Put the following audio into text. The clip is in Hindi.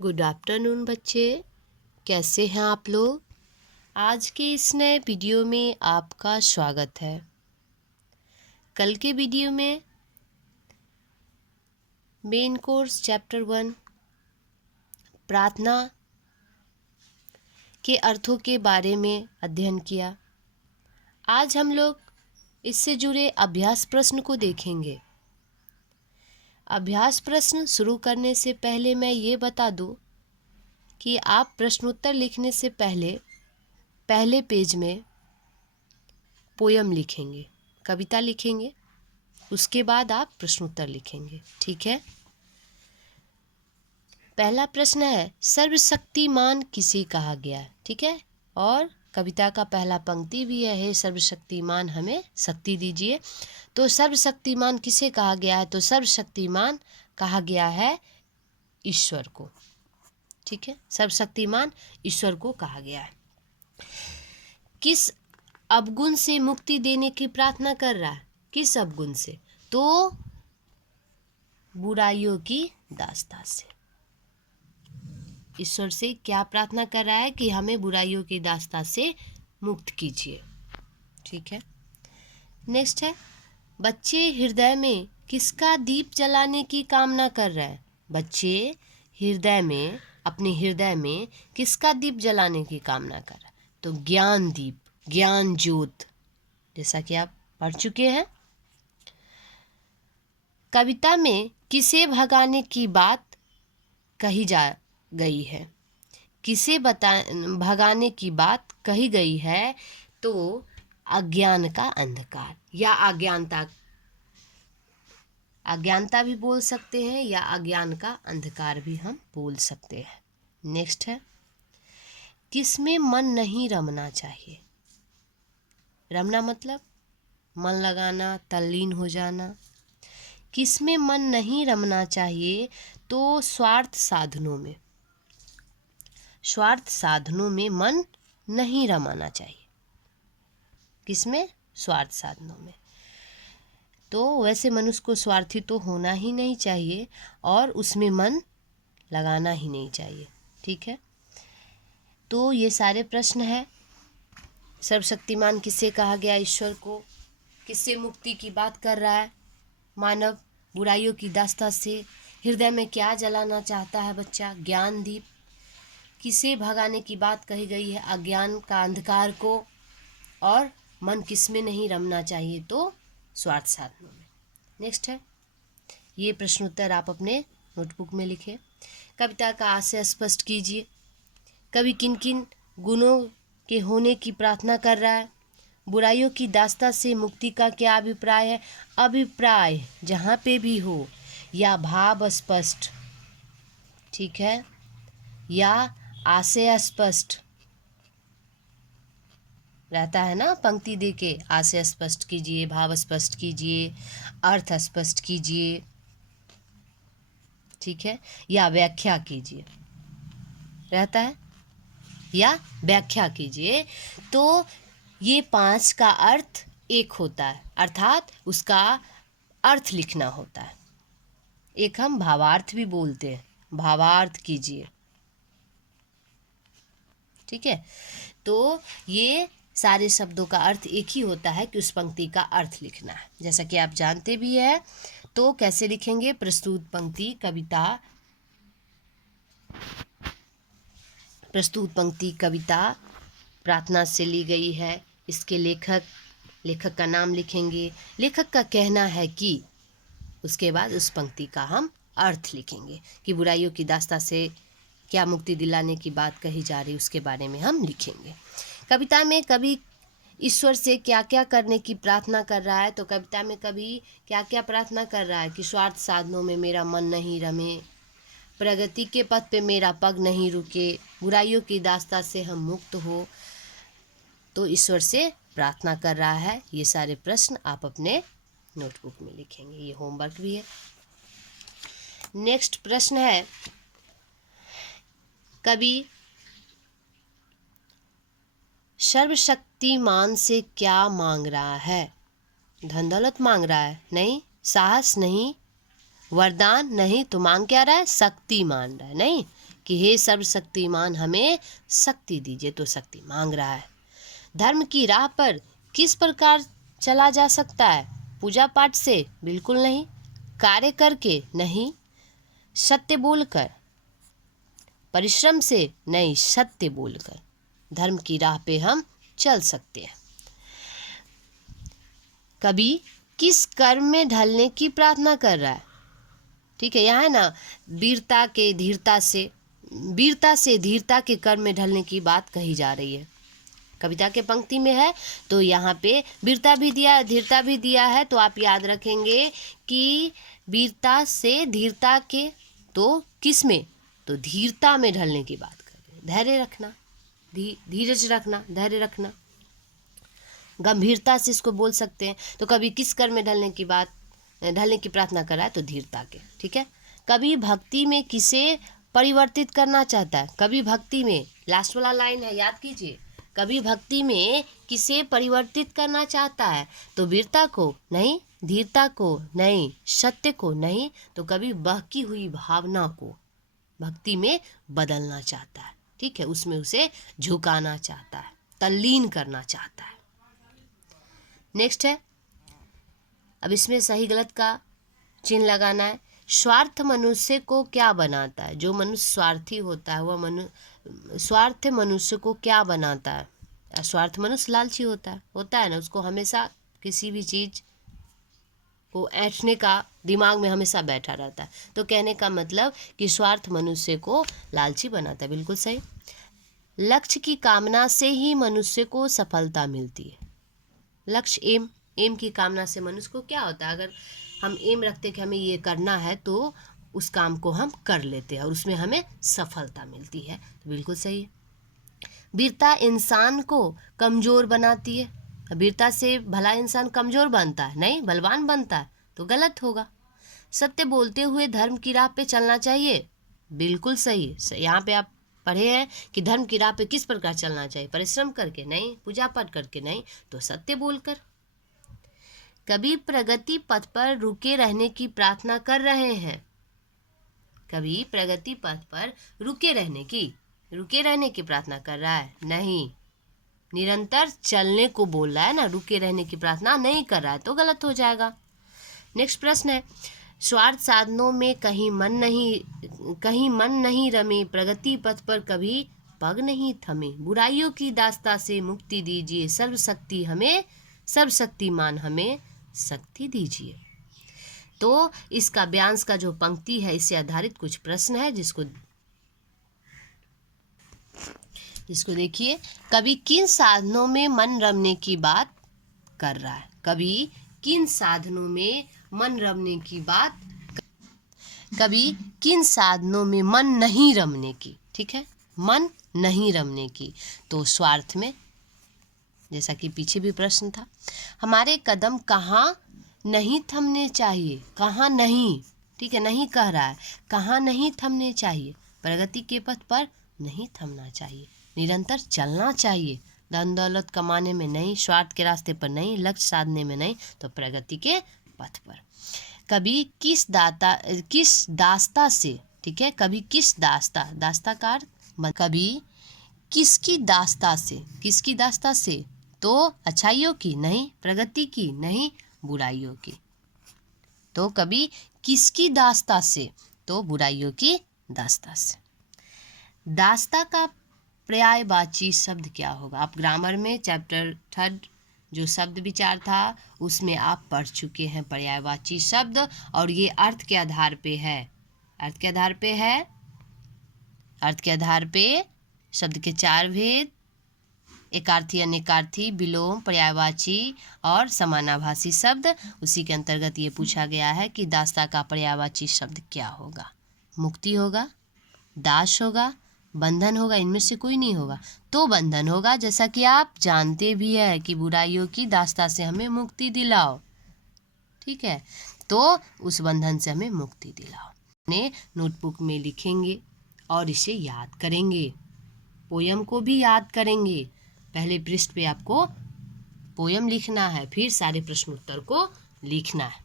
गुड आफ्टरनून बच्चे, कैसे हैं आप लोग। आज के इस नए वीडियो में आपका स्वागत है। कल के वीडियो में मेन कोर्स चैप्टर 1 प्रार्थना के अर्थों के बारे में अध्ययन किया। आज हम लोग इससे जुड़े अभ्यास प्रश्न को देखेंगे। अभ्यास प्रश्न शुरू करने से पहले मैं ये बता दूं कि आप प्रश्नोत्तर लिखने से पहले पेज में पोयम लिखेंगे, कविता लिखेंगे, उसके बाद आप प्रश्नोत्तर लिखेंगे, ठीक है। पहला प्रश्न है, सर्वशक्तिमान किसे कहा गया है, ठीक है। और कविता का पहला पंक्ति भी है, हे सर्वशक्तिमान हमें शक्ति दीजिए। तो सर्वशक्तिमान किसे कहा गया है, तो सर्वशक्तिमान कहा गया है ईश्वर को, ठीक है। सर्वशक्तिमान ईश्वर को कहा गया है। किस अवगुण से मुक्ति देने की प्रार्थना कर रहा है, किस अवगुण से, तो बुराइयों की दास्ता से। ईश्वर से क्या प्रार्थना कर रहा है कि हमें बुराइयों की दास्ता से मुक्त कीजिए, ठीक है। नेक्स्ट है, बच्चे हृदय में किसका दीप जलाने की कामना कर रहे हैं। बच्चे हृदय में, अपने हृदय में किसका दीप जलाने की कामना कर रहा है, तो ज्ञान दीप, ज्ञान ज्योत, जैसा कि आप पढ़ चुके हैं। कविता में किसे भगाने की बात कही जा गई है, किसे भगाने की बात कही गई है, तो अज्ञान का अंधकार या अज्ञानता भी बोल सकते हैं या अज्ञान का अंधकार भी हम बोल सकते हैं। नेक्स्ट है, किसमें मन नहीं रमना चाहिए। रमना मतलब मन लगाना, तल्लीन हो जाना। किसमें मन नहीं रमना चाहिए, तो स्वार्थ साधनों में, स्वार्थ साधनों में मन नहीं रमाना चाहिए। किसमें, स्वार्थ साधनों में। तो वैसे मनुष्य को स्वार्थी तो होना ही नहीं चाहिए और उसमें मन लगाना ही नहीं चाहिए, ठीक है। तो ये सारे प्रश्न हैं। सर्वशक्तिमान किसे कहा गया, ईश्वर को। किससे मुक्ति की बात कर रहा है, मानव बुराइयों की दास्ता से। हृदय में क्या जलाना चाहता है बच्चा, ज्ञान दीप। किसे भगाने की बात कही गई है, अज्ञान का अंधकार को। और मन किसमें नहीं रमना चाहिए, तो स्वार्थ साधनों में। नेक्स्ट है, ये प्रश्नोत्तर आप अपने नोटबुक में लिखें। कविता का आशय स्पष्ट कीजिए। कवि किन किन गुणों के होने की प्रार्थना कर रहा है। बुराइयों की दास्ता से मुक्ति का क्या अभिप्राय है। अभिप्राय जहाँ पे भी हो, या भाव स्पष्ट, ठीक है, या आशय स्पष्ट रहता है ना, पंक्ति दे के आशय स्पष्ट कीजिए, भाव स्पष्ट कीजिए, अर्थ स्पष्ट कीजिए, ठीक है, या व्याख्या कीजिए रहता है, या व्याख्या कीजिए। तो ये 5 का अर्थ एक होता है, अर्थात उसका अर्थ लिखना होता है। एक हम भावार्थ भी बोलते हैं, भावार्थ कीजिए, ठीक है। तो ये सारे शब्दों का अर्थ एक ही होता है कि उस पंक्ति का अर्थ लिखना है, जैसा कि आप जानते भी हैं। तो कैसे लिखेंगे, प्रस्तुत पंक्ति कविता प्रार्थना से ली गई है। इसके लेखक का नाम लिखेंगे, लेखक का कहना है कि, उसके बाद उस पंक्ति का हम अर्थ लिखेंगे कि बुराइयों की दास्ता से क्या मुक्ति दिलाने की बात कही जा रही, उसके बारे में हम लिखेंगे। कविता में कवि ईश्वर से क्या क्या करने की प्रार्थना कर रहा है, तो कविता में कवि क्या क्या प्रार्थना कर रहा है कि स्वार्थ साधनों में मेरा मन नहीं रमे, प्रगति के पथ पे मेरा पग नहीं रुके, बुराइयों की दास्ता से हम मुक्त हो। तो ईश्वर से प्रार्थना कर रहा है। ये सारे प्रश्न आप अपने नोटबुक में लिखेंगे, ये होमवर्क भी है। नेक्स्ट प्रश्न है, कवि सर्वशक्तिमान से क्या मांग रहा है। धन दौलत मांग रहा है, नहीं, साहस नहीं, वरदान नहीं तो मांग क्या रहा है, शक्ति मान रहा है, नहीं कि हे सर्वशक्तिमान हमें शक्ति दीजिए, तो शक्ति मांग रहा है। धर्म की राह पर किस प्रकार चला जा सकता है, पूजा पाठ से, बिल्कुल नहीं, कार्य करके नहीं, सत्य बोलकर, परिश्रम से नहीं, सत्य बोलकर धर्म की राह पे हम चल सकते हैं। कभी किस कर्म में ढलने की प्रार्थना कर रहा है, ठीक है, यहाँ है ना, वीरता से धीरता के कर्म में ढलने की बात कही जा रही है। कविता के पंक्ति में है तो यहाँ पे वीरता भी दिया, धीरता भी दिया है, तो आप याद रखेंगे कि वीरता से धीरता के, तो किस में, तो धीरता में ढलने की बात कर रहे हैं। धैर्य रखना, धीरज रखना, धैर्य रखना, गंभीरता से इसको बोल सकते हैं। तो कभी किस कर्म में ढलने की प्रार्थना कर रहा है, तो धीरता के, ठीक है। कभी भक्ति में किसे परिवर्तित करना चाहता है, कभी भक्ति में, लास्ट वाला लाइन है, याद कीजिए, कभी भक्ति में किसे परिवर्तित करना चाहता है, तो वीरता को नहीं, धीरता को नहीं, सत्य को नहीं, तो कभी बहकी हुई भावना को भक्ति में बदलना चाहता है, ठीक है, उसमें उसे झुकाना चाहता है, तल्लीन करना चाहता है। नेक्स्ट है, अब इसमें सही गलत का चिन्ह लगाना है। स्वार्थ मनुष्य को क्या बनाता है, जो मनुष्य स्वार्थी होता है वह स्वार्थ मनुष्य को क्या बनाता है, स्वार्थ मनुष्य लालची होता है ना, उसको हमेशा किसी भी चीज को ऐंठने का दिमाग में हमेशा बैठा रहता है। तो कहने का मतलब कि स्वार्थ मनुष्य को लालची बनाता है, बिल्कुल सही। लक्ष्य की कामना से ही मनुष्य को सफलता मिलती है। लक्ष्य, एम की कामना से मनुष्य को क्या होता है, अगर हम एम रखते कि हमें ये करना है तो उस काम को हम कर लेते हैं और उसमें हमें सफलता मिलती है, तो बिल्कुल सही है। वीरता इंसान को कमज़ोर बनाती है, वीरता से भला इंसान कमज़ोर बनता है, नहीं बलवान बनता है, तो गलत होगा। सत्य बोलते हुए धर्म की राह पे चलना चाहिए, बिल्कुल सही। यहाँ पे आप पढ़े हैं कि धर्म की राह पे किस प्रकार चलना चाहिए, परिश्रम करके नहीं, पूजा पाठ करके नहीं, तो सत्य बोलकर। कभी प्रगति पथ पर रुके रहने की प्रार्थना कर रहे हैं, कभी प्रगति पथ पर रुके रहने की प्रार्थना कर रहा है, नहीं, निरंतर चलने को बोल रहा है ना, रुके रहने की प्रार्थना नहीं कर रहा है, तो गलत हो जाएगा। नेक्स्ट प्रश्न है, स्वार्थ साधनों में कहीं मन नहीं रमे, प्रगति पथ पर कभी पग नहीं थमे, बुराइयों की दास्ता से मुक्ति दीजिए, सर्वशक्तिमान हमें शक्ति दीजिए। तो इसका व्यांस का जो पंक्ति है, इससे आधारित कुछ प्रश्न है, जिसको देखिए। कभी किन साधनों में मन रमने की बात कर रहा है, कभी किन साधनों में मन रमने की बात, कभी किन साधनों में मन नहीं रमने की, ठीक है, मन नहीं रमने की, तो स्वार्थ में, जैसा कि पीछे भी प्रश्न था। हमारे कदम कहाँ नहीं थमने चाहिए, कहाँ नहीं, ठीक है, नहीं कह रहा है, कहाँ नहीं थमने चाहिए, प्रगति के पथ पर नहीं थमना चाहिए, निरंतर चलना चाहिए, धन दौलत कमाने में नहीं, स्वार्थ के रास्ते पर नहीं, लक्ष्य साधने में नहीं, तो प्रगति के पथ पर। कभी किस दास्ता से, ठीक है, कभी किस दास्ता का अर्थ, कभी किसकी दास्ता से, तो अच्छाइयों की नहीं, प्रगति की नहीं, बुराइयों की, तो कभी किसकी दास्ता से, तो बुराइयों की दास्ता से। दास्ता का पर्यायवाची शब्द क्या होगा, आप ग्रामर में चैप्टर 3 जो शब्द विचार था उसमें आप पढ़ चुके हैं पर्यायवाची शब्द, और ये अर्थ के आधार पे शब्द के 4 भेद, एकार्थी, अनेकार्थी, विलोम, पर्यायवाची और समानाभासी शब्द। उसी के अंतर्गत ये पूछा गया है कि दास्ता का पर्यायवाची शब्द क्या होगा, मुक्ति होगा, दास होगा, बंधन होगा, इनमें से कोई नहीं होगा, तो बंधन होगा, जैसा कि आप जानते भी है कि बुराइयों की दास्ता से हमें मुक्ति दिलाओ, ठीक है, तो उस बंधन से हमें मुक्ति दिलाओ। अपने नोटबुक में लिखेंगे और इसे याद करेंगे, पोयम को भी याद करेंगे। पहले पृष्ठ पे आपको पोयम लिखना है, फिर सारे प्रश्नोत्तर को लिखना है।